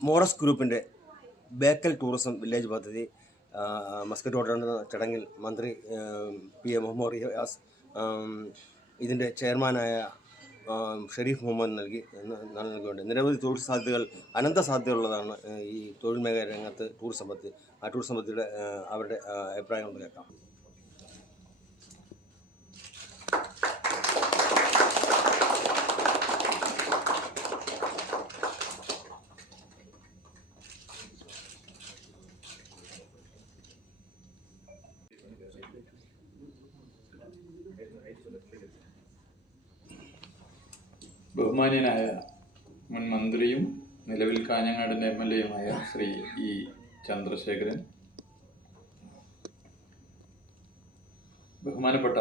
മോറസ് ഗ്രൂപ്പിന്റെ Bekal tourism village പദ്ധതി Muscat നടന്ന ചടങ്ങിൽ മന്ത്രി പി എ മുഹമ്മദ് റിയാസ് ഇതിന്റെ ചെയർമാനായ ഷെരീഫ് മുഹമ്മദ് നൽകി നൽകിയിട്ടുണ്ട് നിരവധി തൊഴിൽ സാധ്യതകൾ അനന്ത സാധ്യതയുള്ളതാണ് ഈ തൊഴിൽ മേഖല രംഗത്ത് ടൂറിസം പദ്ധതി ആ ടൂറിസം പദ്ധതിയുടെ അവരുടെ അഭിപ്രായം അഭിപ്രായങ്ങൾ കേൾക്കാം ബഹുമാന്യനായ മുൻ മന്ത്രിയും നിലവിൽ കാഞ്ഞങ്ങാടിന്റെ എം എൽ എയുമായ ശ്രീ ഇ ചന്ദ്രശേഖരൻ ബഹുമാനപ്പെട്ട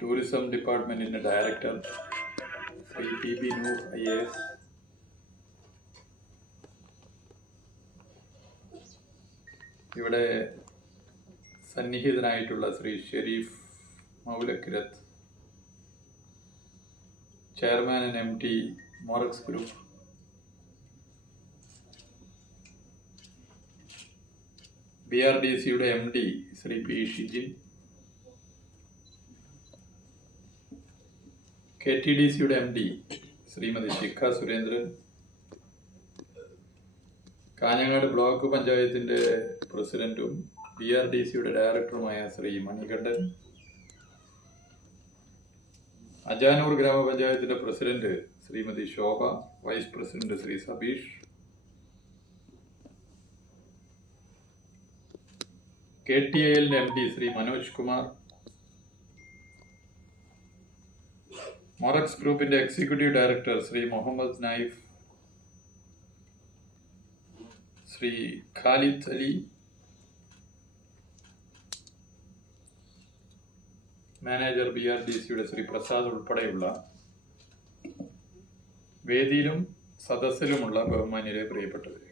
ടൂറിസം ഡിപ്പാർട്ട്മെന്റിന്റെ director Shri T B Noor I A S ഇവിടെ സന്നിഹിതനായിട്ടുള്ള Shri Sherif Moulakkirath chairman and M T Morax group B R D സിയുടെ M D Shri P Shijin. K T D സിയുടെ M D Shrimati Shikha Surendran. Kanhangad block പഞ്ചായത്തിന്റെ പ്രസിഡന്റും B R D സിയുടെ ഡയറക്ടറുമായ ശ്രീ മണികണ്ഠൻ. അജാനൂർ ഗ്രാമപഞ്ചായത്തിന്റെ president Shrimati Shobha vice president Shri Sabeesh. K T എല്ലിന്റെ M D Shri Manoj Kumar. മൊറക്സ് ഗ്രൂപ്പിന്റെ executive director Shri Muhammad Naif. Shri Khalid Ali. Manager B R D സിയുടെ ശ്രീ പ്രസാദ് ഉൾപ്പെടെയുള്ള വേദിയിലും സദസ്സിലുമുള്ള ബഹുമാന്യരെ പ്രിയപ്പെട്ടവരെ.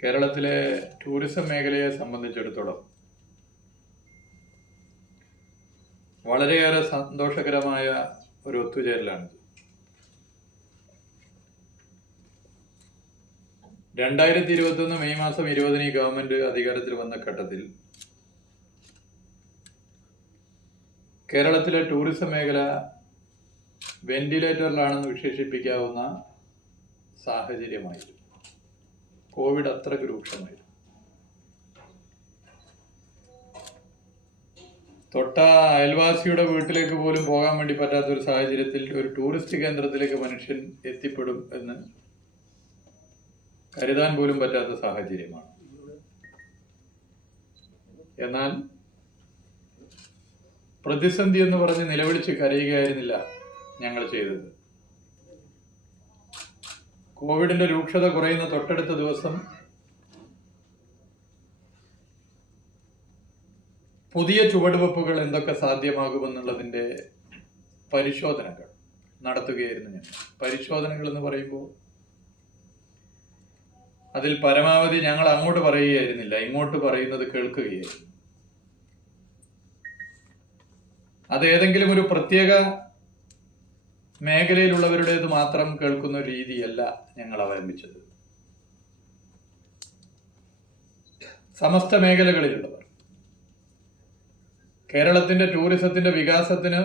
കേരളത്തിലെ ടൂറിസം മേഖലയെ സംബന്ധിച്ചിടത്തോളം വളരെയേറെ സന്തോഷകരമായ ഒരു ഒത്തുചേരലാണിത് രണ്ടായിരത്തി ഇരുപത്തി ഒന്ന് മെയ് മാസം ഇരുപതിന് ഈ ഗവൺമെന്റ് അധികാരത്തിൽ വന്ന ഘട്ടത്തിൽ കേരളത്തിലെ ടൂറിസം മേഖല വെന്റിലേറ്ററിലാണെന്ന് വിശേഷിപ്പിക്കാവുന്ന സാഹചര്യമായിരുന്നു. കോവിഡ് അത്ര രൂക്ഷമായിരുന്നു. തൊട്ട അയൽവാസിയുടെ വീട്ടിലേക്ക് പോലും പോകാൻ വേണ്ടി പറ്റാത്ത ഒരു സാഹചര്യത്തിൽ ഒരു ടൂറിസ്റ്റ് കേന്ദ്രത്തിലേക്ക് മനുഷ്യൻ എത്തിപ്പെടും എന്ന് കരുതാൻ പോലും പറ്റാത്ത സാഹചര്യമാണ്. എന്നാൽ പ്രതിസന്ധി എന്ന് പറഞ്ഞ് നിലവിളിച്ച് കരയുകയായിരുന്നില്ല ഞങ്ങൾ ചെയ്തത്. കോവിഡിന്റെ രൂക്ഷത കുറയുന്ന തൊട്ടടുത്ത ദിവസം പുതിയ ചുവടുവെപ്പുകൾ എന്തൊക്കെ സാധ്യമാകുമെന്നുള്ളതിന്റെ പരിശോധനകൾ നടത്തുകയായിരുന്നു ഞങ്ങൾ. പരിശോധനകൾ എന്ന് പറയുമ്പോൾ അതിൽ പരമാവധി ഞങ്ങൾ അങ്ങോട്ട് പറയുകയായിരുന്നില്ല ഇങ്ങോട്ട് പറയുന്നത് കേൾക്കുകയായിരുന്നു. അത് ഏതെങ്കിലും ഒരു പ്രത്യേക മേഖലയിലുള്ളവരുടേത് മാത്രം കേൾക്കുന്ന രീതിയല്ല ഞങ്ങൾ അവലംബിച്ചത്. സമസ്ത മേഖലകളിലുള്ളവർ. കേരളത്തിന്റെ ടൂറിസത്തിന്റെ വികാസത്തിന്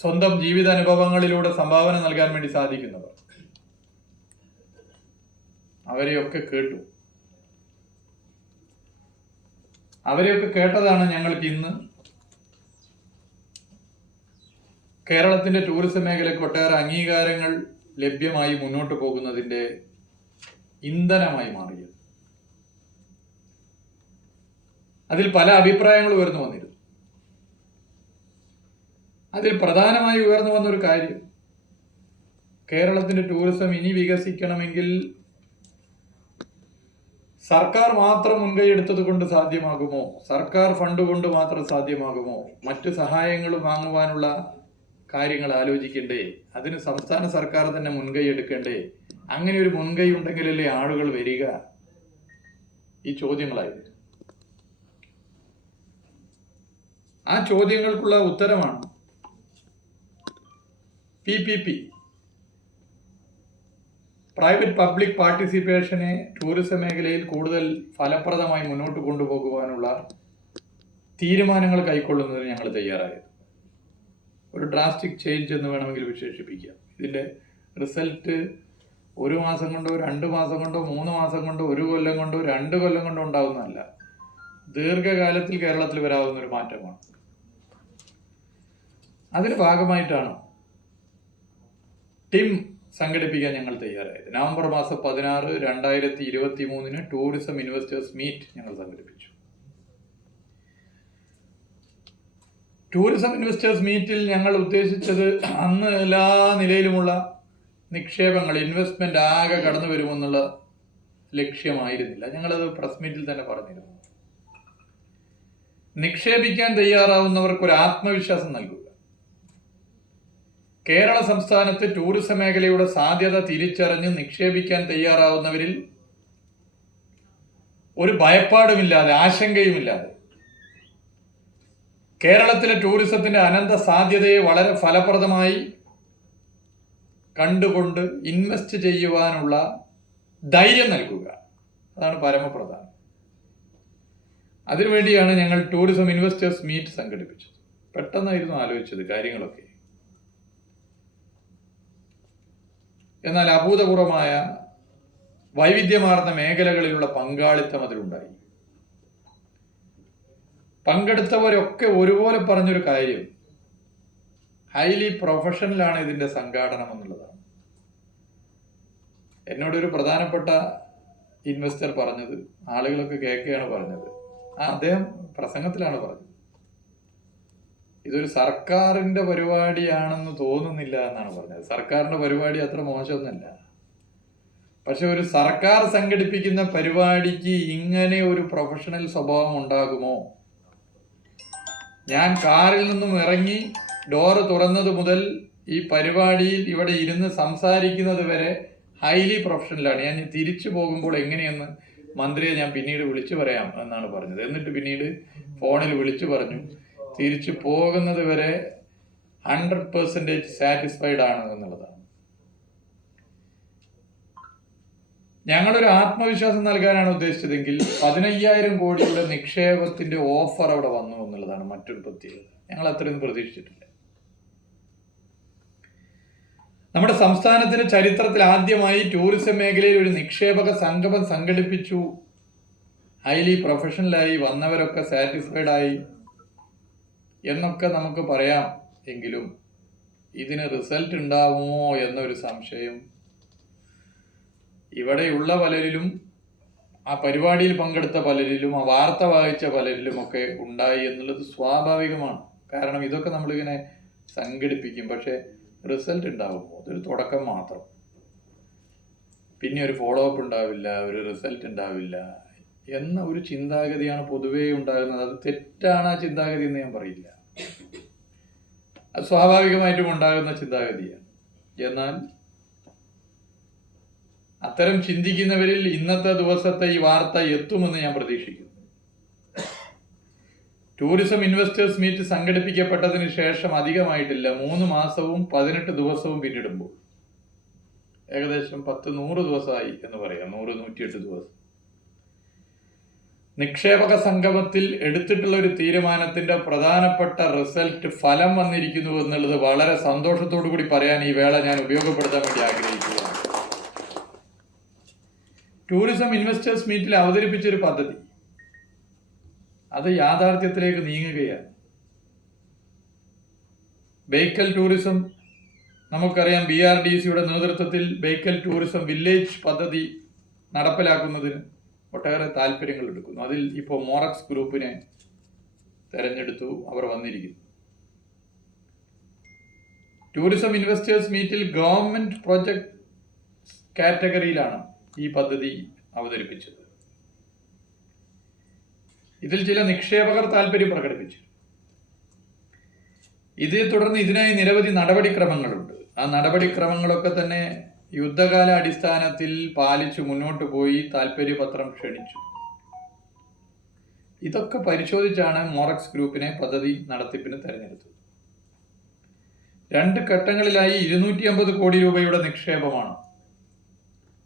സ്വന്തം ജീവിതാനുഭവങ്ങളിലൂടെ സംഭാവന നൽകാൻ വേണ്ടി സാധിക്കുന്നവർ. അവരെയൊക്കെ കേട്ടു. അവരെയൊക്കെ കേട്ടതാണ് ഞങ്ങൾക്ക് ഇന്ന് കേരളത്തിന്റെ ടൂറിസം മേഖലയ്ക്ക് ഒട്ടേറെ അംഗീകാരങ്ങൾ ലഭ്യമായി മുന്നോട്ട് പോകുന്നതിന്റെ ഇന്ധനമായി മാറിയത്. അതിൽ പല അഭിപ്രായങ്ങൾ ഉയർന്നു വന്നിരുന്നു. അതിൽ പ്രധാനമായി ഉയർന്നു വന്നൊരു കാര്യം കേരളത്തിന്റെ ടൂറിസം ഇനി വികസിക്കണമെങ്കിൽ സർക്കാർ മാത്രം മുൻകൈ എടുത്തത് കൊണ്ട് സാധ്യമാകുമോ? സർക്കാർ ഫണ്ട് കൊണ്ട് മാത്രം സാധ്യമാകുമോ? മറ്റു സഹായങ്ങൾ വാങ്ങുവാനുള്ള കാര്യങ്ങൾ ആലോചിക്കണ്ടേ? അതിന് സംസ്ഥാന സർക്കാർ തന്നെ മുൻകൈ എടുക്കണ്ടേ? അങ്ങനെ ഒരു മുൻകൈ ഉണ്ടെങ്കിലല്ലേ ആളുകൾ വരിക? ഈ ചോദ്യങ്ങളായി ആ ചോദ്യങ്ങൾക്കുള്ള ഉത്തരമാണ് P P P private public പാർട്ടിസിപ്പേഷനെ tourism മേഖലയിൽ കൂടുതൽ ഫലപ്രദമായി മുന്നോട്ട് കൊണ്ടുപോകുവാനുള്ള തീരുമാനങ്ങൾ കൈക്കൊള്ളുന്നതിന് ഞങ്ങൾ തയ്യാറായത് ഒരു ഡ്രാസ്റ്റിക് ചേഞ്ച് എന്ന് വേണമെങ്കിൽ വിശേഷിപ്പിക്കാം. ഇതിന്റെ റിസൾട്ട് ഒരു മാസം കൊണ്ടോ രണ്ട് മാസം കൊണ്ടോ മൂന്ന് മാസം കൊണ്ടോ ഒരു കൊല്ലം കൊണ്ടോ രണ്ട് കൊല്ലം കൊണ്ടോ ഉണ്ടാവുന്നതല്ല. ദീർഘകാലത്തിൽ കേരളത്തിൽ വരാവുന്ന ഒരു മാറ്റമാണ്. അതിന് ഭാഗമായിട്ടാണ് ടിം സംഘടിപ്പിക്കാൻ ഞങ്ങൾ തയ്യാറായത്. നവംബർ മാസം പതിനാറ് രണ്ടായിരത്തി ഇരുപത്തി മൂന്നിന് ടൂറിസം ഇൻവെസ്റ്റേഴ്സ് മീറ്റ് ഞങ്ങൾ സംഘടിപ്പിച്ചു. ടൂറിസം ഇൻവെസ്റ്റേഴ്സ് മീറ്റിൽ ഞങ്ങൾ ഉദ്ദേശിച്ചത് അന്ന് എല്ലാ നിലയിലുമുള്ള നിക്ഷേപങ്ങൾ ഇൻവെസ്റ്റ്മെന്റ് ആകെ കടന്നു വരുമെന്നുള്ള ലക്ഷ്യമായിരുന്നില്ല. ഞങ്ങളത് പ്രസ് മീറ്റിൽ തന്നെ പറഞ്ഞിരുന്നു. നിക്ഷേപിക്കാൻ തയ്യാറാവുന്നവർക്ക് ഒരു ആത്മവിശ്വാസം നൽകുക. കേരള സംസ്ഥാനത്ത് ടൂറിസം മേഖലയുടെ സാധ്യത തിരിച്ചറിഞ്ഞ് നിക്ഷേപിക്കാൻ തയ്യാറാവുന്നവരിൽ ഒരു ഭയപ്പാടുമില്ലാതെ ആശങ്കയുമില്ലാതെ കേരളത്തിലെ ടൂറിസത്തിന്റെ അനന്ത സാധ്യതയെ വളരെ ഫലപ്രദമായി കണ്ടുകൊണ്ട് ഇൻവെസ്റ്റ് ചെയ്യുവാനുള്ള ധൈര്യം നൽകുക. അതാണ് പരമപ്രധാനം. അതിനുവേണ്ടിയാണ് ഞങ്ങൾ ടൂറിസം ഇൻവെസ്റ്റേഴ്സ് മീറ്റ് സംഘടിപ്പിച്ചത്. പെട്ടെന്നായിരുന്നു ആലോചിച്ചത് കാര്യങ്ങളൊക്കെ. എന്നാൽ അഭൂതപൂർവമായ വൈവിധ്യമാർന്ന മേഖലകളിലുള്ള പങ്കാളിത്തം അതിലുണ്ടായി. പങ്കെടുത്തവരൊക്കെ ഒരുപോലെ പറഞ്ഞൊരു കാര്യം. ഹൈലി പ്രൊഫഷണലാണ് ഇതിന്റെ സംഘാടനം എന്നുള്ളതാണ്. എന്നോടൊരു പ്രധാനപ്പെട്ട ഇൻവെസ്റ്റർ പറഞ്ഞത് ആളുകളൊക്കെ കേൾക്കുകയാണ് പറഞ്ഞത്. ആ അദ്ദേഹം പ്രസംഗത്തിലാണ് പറഞ്ഞത്. ഇതൊരു സർക്കാരിന്റെ പരിപാടിയാണെന്ന് തോന്നുന്നില്ല എന്നാണ് പറഞ്ഞത്. സർക്കാരിന്റെ പരിപാടി അത്ര മോശമൊന്നുമല്ല. പക്ഷെ ഒരു സർക്കാർ സംഘടിപ്പിക്കുന്ന പരിപാടിക്ക് ഇങ്ങനെ ഒരു പ്രൊഫഷണൽ സ്വഭാവം ഉണ്ടാകുമോ? ഞാൻ കാറിൽ നിന്നും ഇറങ്ങി ഡോറ് തുറന്നത് മുതൽ ഈ പരിപാടിയിൽ ഇവിടെ ഇരുന്ന് സംസാരിക്കുന്നത് വരെ ഹൈലി പ്രൊഫഷണലാണ് ഞാൻ തിരിച്ചു പോകുമ്പോൾ എങ്ങനെയെന്ന് മന്ത്രിയെ ഞാൻ പിന്നീട് വിളിച്ചു പറയാം എന്നാണ് പറഞ്ഞത്. എന്നിട്ട് പിന്നീട് ഫോണിൽ വിളിച്ചു പറഞ്ഞു. തിരിച്ചു പോകുന്നത് വരെ ഹൺഡ്രഡ് പെർസെന്റേജ് സാറ്റിസ്ഫൈഡ് ആണ് എന്നുള്ളതാണ് ഞങ്ങളൊരു ആത്മവിശ്വാസം നൽകാനാണ് ഉദ്ദേശിച്ചതെങ്കിൽ പതിനയ്യായിരം കോടിയുടെ നിക്ഷേപത്തിന്റെ ഓഫർ അവിടെ വന്നു എന്നുള്ളതാണ് മറ്റൊരു പ്രത്യേകത. ഞങ്ങൾ അത്രയൊന്നും പ്രതീക്ഷിച്ചിട്ടില്ല. നമ്മുടെ സംസ്ഥാനത്തിന്റെ ചരിത്രത്തിൽ ആദ്യമായി ടൂറിസം മേഖലയിൽ ഒരു നിക്ഷേപക സംഗമം സംഘടിപ്പിച്ചു. ഹൈലി പ്രൊഫഷണലായി വന്നവരൊക്കെ സാറ്റിസ്ഫൈഡ് ആയി. എന്നൊക്കെ നമുക്ക് പറയാം. എങ്കിലും ഇതിന് റിസൾട്ട് ഉണ്ടാവുമോ എന്നൊരു സംശയം ഇവിടെയുള്ള പലരിലും ആ പരിപാടിയിൽ പങ്കെടുത്ത പലരിലും ആ വാർത്ത വായിച്ച പലരിലുമൊക്കെ ഉണ്ടായി എന്നുള്ളത് സ്വാഭാവികമാണ്. കാരണം ഇതൊക്കെ നമ്മളിങ്ങനെ സംഘടിപ്പിക്കും. പക്ഷെ റിസൾട്ട് ഉണ്ടാവുമോ അതൊരു തുടക്കം മാത്രം. പിന്നെ ഒരു ഫോളോ അപ്പ് ഉണ്ടാവില്ല ഒരു റിസൾട്ട് ഉണ്ടാവില്ല എന്ന ഒരു ചിന്താഗതിയാണ് പൊതുവേ ഉണ്ടാകുന്നത്. അത് തെറ്റാണ് ആ ചിന്താഗതി എന്ന് ഞാൻ പറയില്ല. അത് സ്വാഭാവികമായിട്ടും ഉണ്ടാകുന്ന ചിന്താഗതിയാണ്. എന്നാൽ അത്തരം ചിന്തിക്കുന്നവരിൽ ഇന്നത്തെ ദിവസത്തെ ഈ വാർത്ത എത്തുമെന്ന് ഞാൻ പ്രതീക്ഷിക്കുന്നു. ടൂറിസം ഇൻവെസ്റ്റേഴ്സ് മീറ്റ് സംഘടിപ്പിക്കപ്പെട്ടതിന് ശേഷം അധികമായിട്ടില്ല. മൂന്ന് മാസവും പതിനെട്ട് ദിവസവും പിന്നിടുമ്പോൾ. ഏകദേശം പത്ത് നൂറ് ദിവസമായി എന്ന് പറയാം. നൂറ് നൂറ്റിയെട്ട് ദിവസം. നിക്ഷേപക സംഗമത്തിൽ എടുത്തിട്ടുള്ള ഒരു തീരുമാനത്തിന്റെ പ്രധാനപ്പെട്ട റിസൾട്ട് ഫലം വന്നിരിക്കുന്നു എന്നുള്ളത് വളരെ സന്തോഷത്തോടു കൂടി പറയാൻ ഈ വേള ഞാൻ ഉപയോഗപ്പെടുത്താൻ വേണ്ടി ആഗ്രഹിക്കുകയാണ്. ടൂറിസം ഇൻവെസ്റ്റേഴ്സ് മീറ്റിൽ അവതരിപ്പിച്ച ഒരു പദ്ധതി. അത് യാഥാർത്ഥ്യത്തിലേക്ക് നീങ്ങുകയാണ്. ബേക്കൽ ടൂറിസം നമുക്കറിയാം ബി ആർ ഡി സിയുടെ നേതൃത്വത്തിൽ ബേക്കൽ ടൂറിസം വില്ലേജ് പദ്ധതി നടപ്പിലാക്കുന്നതിന് ഒട്ടേറെ താല്പര്യങ്ങൾ എടുക്കുന്നു. അതിൽ ഇപ്പോൾ മോറക്സ് ഗ്രൂപ്പിനെ തെരഞ്ഞെടുത്തു അവർ വന്നിരിക്കുന്നു. ടൂറിസം ഇൻവെസ്റ്റേഴ്സ് മീറ്റിൽ ഗവൺമെന്റ് പ്രോജക്ട് കാറ്റഗറിയിലാണ് ഈ പദ്ധതി അവതരിപ്പിച്ചത്. ഇതിൽ ചില നിക്ഷേപകർ താല്പര്യം പ്രകടിപ്പിച്ചു. ഇതേ തുടർന്ന് ഇതിനായി നിരവധി നടപടിക്രമങ്ങളുണ്ട്. ആ നടപടിക്രമങ്ങളൊക്കെ തന്നെ യുദ്ധകാല അടിസ്ഥാനത്തിൽ പാലിച്ചു മുന്നോട്ട് പോയി താല്പര്യപത്രം ക്ഷണിച്ചു. ഇതൊക്കെ പരിശോധിച്ചാണ് മോറക്സ് ഗ്രൂപ്പിനെ പദ്ധതി നടത്തിപ്പിന് തെരഞ്ഞെടുത്തത്. രണ്ട് ഘട്ടങ്ങളിലായി ഇരുന്നൂറ്റി അമ്പത് കോടി രൂപയുടെ നിക്ഷേപമാണ്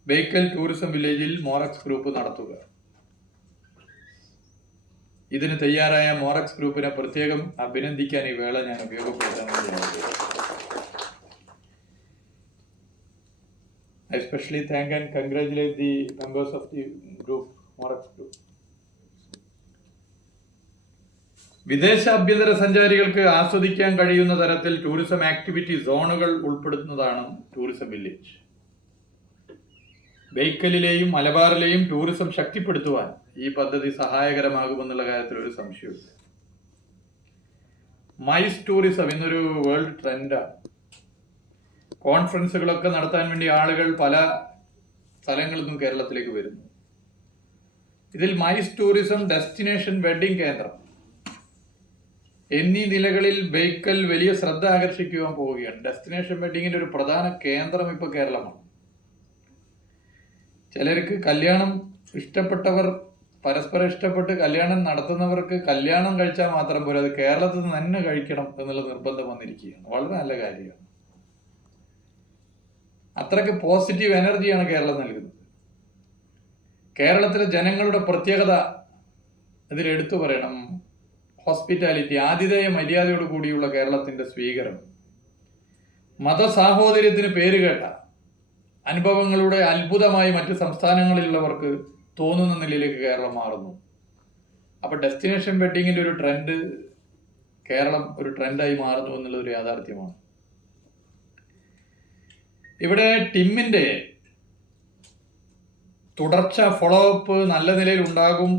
ബേക്കൽ ടൂറിസം വില്ലേജിൽ മോറക്സ് ഗ്രൂപ്പ് നടത്തുക. ഇതിന് തയ്യാറായ മോറക്സ് ഗ്രൂപ്പിനെ പ്രത്യേകം അഭിനന്ദിക്കാൻ ഈ വേള ഞാൻ ഉപയോഗപ്പെടുത്താൻ I especially thank and congratulate the members of the group, Morax group. വിദേശ അഭ്യന്തര സഞ്ചാരികൾക്ക് ആസ്വദിക്കാൻ കഴിയുന്ന തരത്തിൽ ടൂറിസം ആക്ടിവിറ്റി സോണുകൾ ഉൾപ്പെടുത്തുന്നതാണ് ടൂറിസം വില്ലേജ് ബേക്കലിലെയും മലബാറിലെയും ടൂറിസം ശക്തിപ്പെടുത്തുവാൻ ഈ പദ്ധതി സഹായകരമാകുമെന്നുള്ള കാര്യത്തിൽ ഒരു സംശയമില്ല മൈസ് ടൂറിസം ഇന്നൊരു വേൾഡ് ട്രെൻഡാണ് കോൺഫറൻസുകളൊക്കെ നടത്താൻ വേണ്ടി ആളുകൾ പല സ്ഥലങ്ങളിൽ നിന്നും കേരളത്തിലേക്ക് വരുന്നു. ഇതിൽ മൈസ് ടൂറിസം ഡെസ്റ്റിനേഷൻ വെഡിങ് കേന്ദ്രം. എന്നീ നിലകളിൽ ബേക്കൽ വലിയ ശ്രദ്ധ ആകർഷിക്കുവാൻ പോവുകയാണ്. ഡെസ്റ്റിനേഷൻ വെഡിങ്ങിന്റെ ഒരു പ്രധാന കേന്ദ്രം ഇപ്പൊ കേരളമാണ്. ചിലർക്ക് കല്യാണം ഇഷ്ടപ്പെട്ടവർ പരസ്പരം ഇഷ്ടപ്പെട്ട് കല്യാണം നടത്തുന്നവർക്ക് കല്യാണം കഴിച്ചാൽ മാത്രം പോരാ അത് കേരളത്തിൽ നിന്ന് തന്നെ കഴിക്കണം എന്നുള്ള നിർബന്ധം വന്നിരിക്കുകയാണ്. വളരെ നല്ല കാര്യമാണ്. അത്രയ്ക്ക് പോസിറ്റീവ് എനർജിയാണ് കേരളം നൽകുന്നത്. കേരളത്തിലെ ജനങ്ങളുടെ പ്രത്യേകത ഇതിൽ എടുത്തു പറയണം. ഹോസ്പിറ്റാലിറ്റി ആതിഥേയ മര്യാദയോട് കൂടിയുള്ള കേരളത്തിന്റെ സ്വീകരണം. മതസാഹോദര്യത്തിന് പേരുകേട്ട അനുഭവങ്ങളുടെ അത്ഭുതമായി മറ്റു സംസ്ഥാനങ്ങളിലുള്ളവർക്ക് തോന്നുന്ന നിലയിലേക്ക് കേരളം മാറുന്നു. അപ്പൊ ഡെസ്റ്റിനേഷൻ വെഡിങ്ങിന്റെ ഒരു ട്രെൻഡ് കേരളം ഒരു ട്രെൻഡായി മാറുന്നു എന്നുള്ളത് ഒരു യാഥാർത്ഥ്യമാണ്. ഇവിടെ ടിമ്മിന്റെ തുടർച്ച ഫോളോ അപ്പ് നല്ല നിലയിൽ ഉണ്ടാകും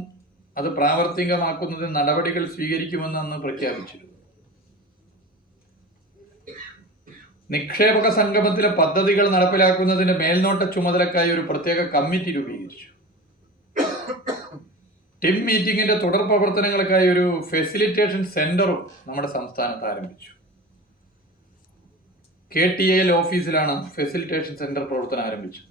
അത് പ്രാവർത്തികമാക്കുന്നതിന് നടപടികൾ സ്വീകരിക്കുമെന്ന് അന്ന് പ്രഖ്യാപിച്ചിരുന്നു. നിക്ഷേപക സംഗമത്തിലെ പദ്ധതികൾ നടപ്പിലാക്കുന്നതിന്റെ മേൽനോട്ട ചുമതലക്കായി ഒരു പ്രത്യേക കമ്മിറ്റി രൂപീകരിച്ചു. ടിം മീറ്റിംഗിന്റെ തുടർ പ്രവർത്തനങ്ങൾക്കായി ഒരു ഫെസിലിറ്റേഷൻ സെന്ററും നമ്മുടെ സംസ്ഥാനത്ത് ആരംഭിച്ചു. കെ ടി എൽ ഓഫീസിലാണ് ഫെസിലിറ്റേഷൻ സെന്റർ പ്രവർത്തനം ആരംഭിച്ചത്.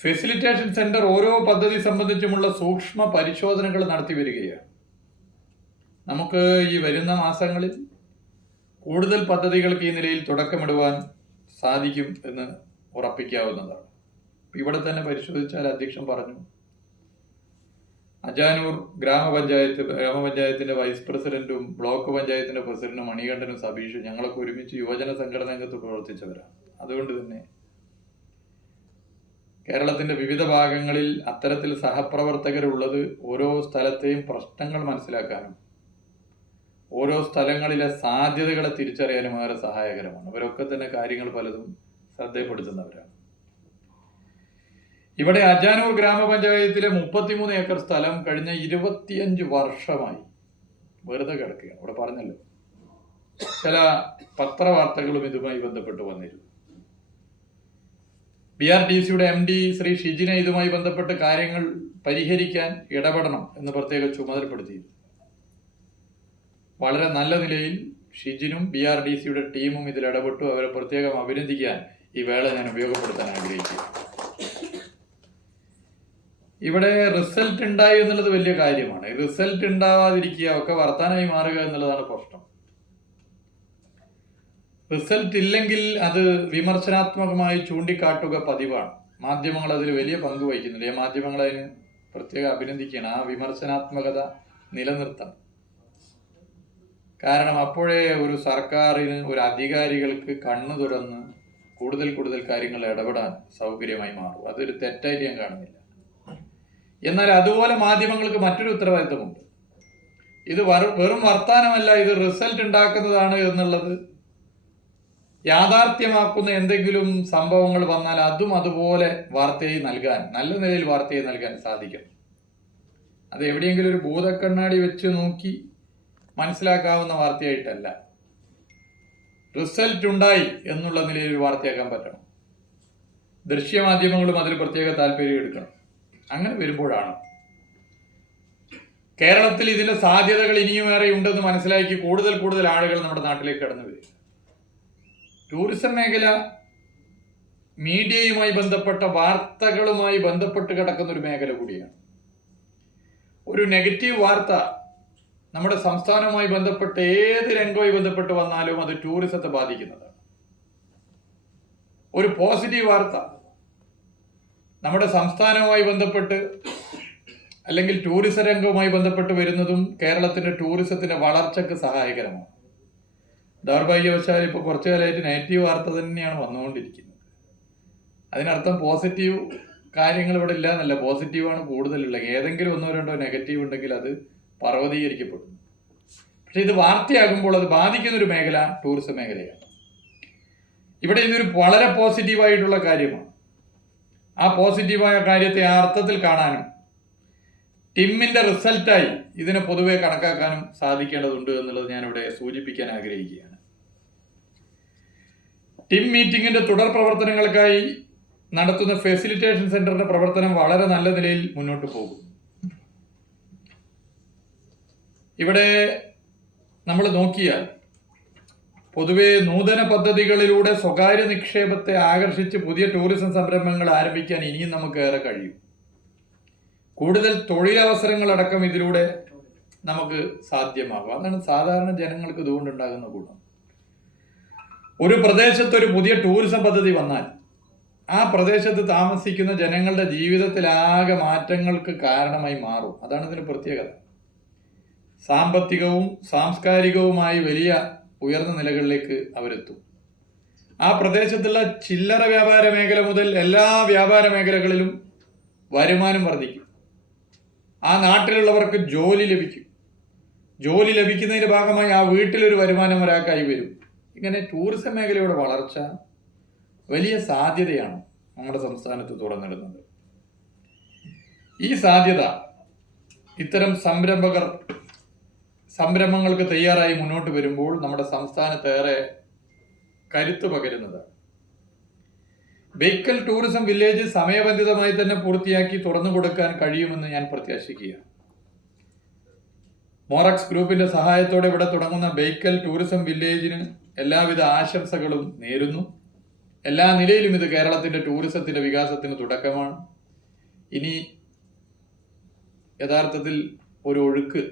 ഫെസിലിറ്റേഷൻ സെന്റർ ഓരോ പദ്ധതി സംബന്ധിച്ചുമുള്ള സൂക്ഷ്മ പരിശോധനകൾ നടത്തി വരികയാണ്. നമുക്ക് ഈ വരുന്ന മാസങ്ങളിൽ കൂടുതൽ പദ്ധതികൾക്ക് ഈ നിലയിൽ തുടക്കമിടുവാൻ സാധിക്കും എന്ന് ഉറപ്പിക്കാവുന്നതാണ്. ഇവിടെ തന്നെ പരിശോധിച്ചാൽ അധ്യക്ഷൻ പറഞ്ഞു. അജാനൂർ ഗ്രാമപഞ്ചായത്ത് ഗ്രാമപഞ്ചായത്തിന്റെ വൈസ് പ്രസിഡന്റും ബ്ലോക്ക് പഞ്ചായത്തിന്റെ പ്രസിഡന്റും മണികണ്ഠനും സബീഷും ഞങ്ങളൊക്കെ ഒരുമിച്ച് യുവജന സംഘടന രംഗത്ത് പ്രവർത്തിച്ചവരാണ്. അതുകൊണ്ട് തന്നെ കേരളത്തിന്റെ വിവിധ ഭാഗങ്ങളിൽ അത്തരത്തിൽ സഹപ്രവർത്തകരുള്ളത് ഓരോ സ്ഥലത്തെയും പ്രശ്നങ്ങൾ മനസ്സിലാക്കാനും ഓരോ സ്ഥലങ്ങളിലെ സാധ്യതകളെ തിരിച്ചറിയാനും ഏറെ സഹായകരമാണ്. ഇവരൊക്കെ തന്നെ കാര്യങ്ങൾ പലതും ശ്രദ്ധപ്പെടുത്തുന്നവരാണ് ഇവിടെ അജാനൂർ ഗ്രാമപഞ്ചായത്തിലെ മുപ്പത്തിമൂന്ന് ഏക്കർ സ്ഥലം കഴിഞ്ഞ ഇരുപത്തിയഞ്ച് വർഷമായി വെറുതെ കിടക്കുകയാണ്. അവിടെ പറഞ്ഞല്ലോ. ചില പത്രവാർത്തകളും ഇതുമായി ബന്ധപ്പെട്ട് വന്നിരുന്നു. ബി ആർ ടി സിയുടെ എം ഡി ശ്രീ ഷിജിനെ ഇതുമായി ബന്ധപ്പെട്ട് കാര്യങ്ങൾ പരിഹരിക്കാൻ ഇടപെടണം എന്ന് പ്രത്യേക ചുമതലപ്പെടുത്തിയിരുന്നു. വളരെ നല്ല നിലയിൽ ഷിജിനും ബി ആർ ഡി സിയുടെ ടീമും ഇതിൽ ഇടപെട്ടു. അവരെ പ്രത്യേകം അഭിനന്ദിക്കാൻ ഈ വേള ഞാൻ ഉപയോഗപ്പെടുത്താൻ ആഗ്രഹിക്കുക ഇവിടെ റിസൾട്ട് ഉണ്ടായി എന്നുള്ളത് വലിയ കാര്യമാണ്. റിസൾട്ട് ഉണ്ടാവാതിരിക്കുക ഒക്കെ വർത്താനമായി മാറുക എന്നുള്ളതാണ് പ്രശ്നം. റിസൾട്ട് ഇല്ലെങ്കിൽ അത് വിമർശനാത്മകമായി ചൂണ്ടിക്കാട്ടുക പതിവാണ്. മാധ്യമങ്ങൾ അതിൽ വലിയ പങ്ക് വഹിക്കുന്നുണ്ട്. മാധ്യമങ്ങൾ അതിന് പ്രത്യേകം അഭിനന്ദിക്കുകയാണ്. ആ വിമർശനാത്മകത നിലനിർത്തണം. കാരണം അപ്പോഴേ ഒരു സർക്കാരിന് ഒരു അധികാരികൾക്ക് കണ്ണു തുറന്ന് കൂടുതൽ കൂടുതൽ കാര്യങ്ങൾ ഇടപെടാൻ സൗകര്യമായി മാറും. അതൊരു തെറ്റായിട്ട് ഞാൻ കാണുന്നില്ല. എന്നാൽ അതുപോലെ മാധ്യമങ്ങൾക്ക് മറ്റൊരു ഉത്തരവാദിത്തമുണ്ട് ഇത് വെറും വർത്താനമല്ല ഇത് റിസൾട്ട് ഉണ്ടാക്കുന്നതാണ് എന്നുള്ളത് യാഥാർത്ഥ്യമാക്കുന്ന എന്തെങ്കിലും സംഭവങ്ങൾ വന്നാൽ അതും അതുപോലെ വാർത്തയായി നൽകാൻ നല്ല നിലയിൽ വാർത്തയായി നൽകാൻ സാധിക്കും അത് എവിടെയെങ്കിലും ഒരു ഭൂതക്കണ്ണാടി വെച്ച് നോക്കി മനസ്സിലാക്കാവുന്ന വാർത്തയായിട്ടല്ല. റിസൾട്ട് ഉണ്ടായി എന്നുള്ള നിലയിൽ ഒരു വാർത്തയാക്കാൻ പറ്റണം. ദൃശ്യമാധ്യമങ്ങളും അതിൽ പ്രത്യേക താല്പര്യം എടുക്കണം. അങ്ങനെ വരുമ്പോഴാണ്. കേരളത്തിൽ ഇതിന്റെ സാധ്യതകൾ ഇനിയും ഏറെ ഉണ്ടെന്ന് മനസ്സിലാക്കി കൂടുതൽ കൂടുതൽ ആളുകൾ നമ്മുടെ നാട്ടിലേക്ക് കടന്നു വരും ടൂറിസം മേഖല മീഡിയയുമായി ബന്ധപ്പെട്ട വാർത്തകളുമായി ബന്ധപ്പെട്ട് കിടക്കുന്ന ഒരു മേഖല കൂടിയാണ്. ഒരു നെഗറ്റീവ് വാർത്ത നമ്മുടെ സംസ്ഥാനവുമായി ബന്ധപ്പെട്ട് ഏത് രംഗവുമായി ബന്ധപ്പെട്ട് വന്നാലും അത് ടൂറിസത്തെ ബാധിക്കുന്നതാണ്. ഒരു പോസിറ്റീവ് വാർത്ത. നമ്മുടെ സംസ്ഥാനവുമായി ബന്ധപ്പെട്ട് അല്ലെങ്കിൽ ടൂറിസ രംഗവുമായി ബന്ധപ്പെട്ട് വരുന്നതും കേരളത്തിന്റെ ടൂറിസത്തിന്റെ വളർച്ചയ്ക്ക് സഹായകരമാണ്. ദൗർഭാഗ്യവശാൽ ഇപ്പോൾ കുറച്ചു കാലമായിട്ട് നെഗറ്റീവ് വാർത്ത തന്നെയാണ് വന്നുകൊണ്ടിരിക്കുന്നത്. അതിനർത്ഥം പോസിറ്റീവ് കാര്യങ്ങൾ ഇവിടെ ഇല്ല എന്നല്ല. പോസിറ്റീവാണ് കൂടുതലുള്ളത്. ഏതെങ്കിലും ഒന്നോ രണ്ടോ നെഗറ്റീവ് ഉണ്ടെങ്കിൽ അത് പർവതീകരിക്കപ്പെടുന്നു. പക്ഷെ ഇത് വാർത്തയാകുമ്പോൾ അത് ബാധിക്കുന്ന ഒരു മേഖല ടൂറിസം മേഖലയാണ്. ഇവിടെ ഇതൊരു വളരെ പോസിറ്റീവായിട്ടുള്ള കാര്യമാണ്. ആ പോസിറ്റീവായ കാര്യത്തെ ആ അർത്ഥത്തിൽ കാണാനും ടിമ്മിന്റെ റിസൾട്ടായി ഇതിനെ പൊതുവെ കണക്കാക്കാനും സാധിക്കേണ്ടതുണ്ട് എന്നുള്ളത് ഞാനിവിടെ സൂചിപ്പിക്കാൻ ആഗ്രഹിക്കുകയാണ്. ടിം മീറ്റിംഗിന്റെ തുടർ പ്രവർത്തനങ്ങൾക്കായി നടത്തുന്ന ഫെസിലിറ്റേഷൻ സെന്ററിന്റെ പ്രവർത്തനം വളരെ നല്ല നിലയിൽ മുന്നോട്ട് പോകും ഇവിടെ നമ്മൾ നോക്കിയാൽ പൊതുവേ നൂതന പദ്ധതികളിലൂടെ സ്വകാര്യ നിക്ഷേപത്തെ ആകർഷിച്ച് പുതിയ ടൂറിസം സംരംഭങ്ങൾ ആരംഭിക്കാൻ ഇനിയും നമുക്ക് ഏറെ കഴിയും. കൂടുതൽ തൊഴിലവസരങ്ങളടക്കം ഇതിലൂടെ നമുക്ക് സാധ്യമാകും. അതാണ് സാധാരണ ജനങ്ങൾക്ക് ഇതുകൊണ്ടുണ്ടാകുന്ന ഗുണം. ഒരു പ്രദേശത്ത് ഒരു പുതിയ ടൂറിസം പദ്ധതി വന്നാൽ ആ പ്രദേശത്ത് താമസിക്കുന്ന ജനങ്ങളുടെ ജീവിതത്തിലാകെ മാറ്റങ്ങൾക്ക് കാരണമായി മാറും. അതാണ് ഇതിന് പ്രത്യേകത. സാമ്പത്തികവും സാംസ്കാരികവുമായി വലിയ ഉയർന്ന നിലകളിലേക്ക് അവരെത്തും. ആ പ്രദേശത്തുള്ള ചില്ലറ വ്യാപാര മേഖല മുതൽ എല്ലാ വ്യാപാര മേഖലകളിലും വരുമാനം വർദ്ധിക്കും. ആ നാട്ടിലുള്ളവർക്ക് ജോലി ലഭിക്കും. ജോലി ലഭിക്കുന്നതിന്റെ ഭാഗമായി ആ വീട്ടിലൊരു വരുമാനം ഒരാൾക്കായി വരും. ഇങ്ങനെ ടൂറിസം മേഖലയുടെ വളർച്ച വലിയ സാധ്യതയാണ് നമ്മുടെ സംസ്ഥാനത്ത് തുറന്നിടുന്നത് ഈ സാധ്യത ഇത്തരം സംരംഭകർ സംരംഭങ്ങൾക്ക് തയ്യാറായി മുന്നോട്ട് വരുമ്പോൾ നമ്മുടെ സംസ്ഥാനത്ത് ഏറെ കരുത്ത് പകരുന്നതാണ് ബേക്കൽ ടൂറിസം വില്ലേജ് സമയബന്ധിതമായി തന്നെ പൂർത്തിയാക്കി തുറന്നു കൊടുക്കാൻ കഴിയുമെന്ന് ഞാൻ പ്രത്യാശിക്കുകയാണ്. മോറക്സ് ഗ്രൂപ്പിന്റെ സഹായത്തോടെ ഇവിടെ തുടങ്ങുന്ന ബേക്കൽ ടൂറിസം വില്ലേജിന് എല്ലാവിധ ആശംസകളും നേരുന്നു. എല്ലാ നിലയിലും ഇത് കേരളത്തിന്റെ ടൂറിസത്തിന്റെ വികാസത്തിന് തുടക്കമാണ്. ഇനി യഥാർത്ഥത്തിൽ ഒരു ഒഴുക്ക്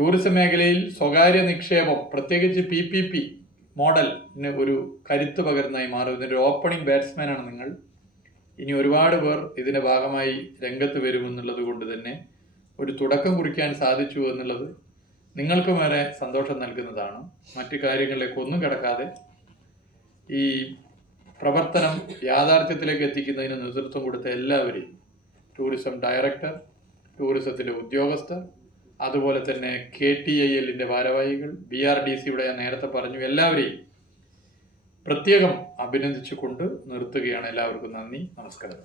ടൂറിസം മേഖലയിൽ സ്വകാര്യ നിക്ഷേപം പ്രത്യേകിച്ച് പി പി പി മോഡലിന് ഒരു കരുത്ത് പകരുന്നതായി മാറും. ഇതിന്റെ ഓപ്പണിംഗ് ബാറ്റ്സ്മാനാണ് നിങ്ങൾ. ഇനി ഒരുപാട് പേർ ഇതിന്റെ ഭാഗമായി രംഗത്ത് വരുമെന്നുള്ളത് കൊണ്ട് തന്നെ ഒരു തുടക്കം കുറിക്കാൻ സാധിച്ചു എന്നുള്ളത് നിങ്ങൾക്കും ഏറെ സന്തോഷം നൽകുന്നതാണ്. മറ്റു കാര്യങ്ങളിലേക്ക് ഒന്നും കിടക്കാതെ ഈ പ്രവർത്തനം യാഥാർത്ഥ്യത്തിലേക്ക് എത്തിക്കുന്നതിന് നേതൃത്വം കൊടുത്ത എല്ലാവരെയും ടൂറിസം ഡയറക്ടർ ടൂറിസത്തിന്റെ ഉദ്യോഗസ്ഥർ അതുപോലെ തന്നെ കെ ടി ഐ എല്ലിന്റെ ഭാരവാഹികൾ ബി ആർ ഡി സിയുടെ ഞാൻ നേരത്തെ പറഞ്ഞു എല്ലാവരെയും പ്രത്യേകം അഭിനന്ദിച്ചുകൊണ്ട് നിർത്തുകയാണ്. എല്ലാവർക്കും നന്ദി. നമസ്കാരം.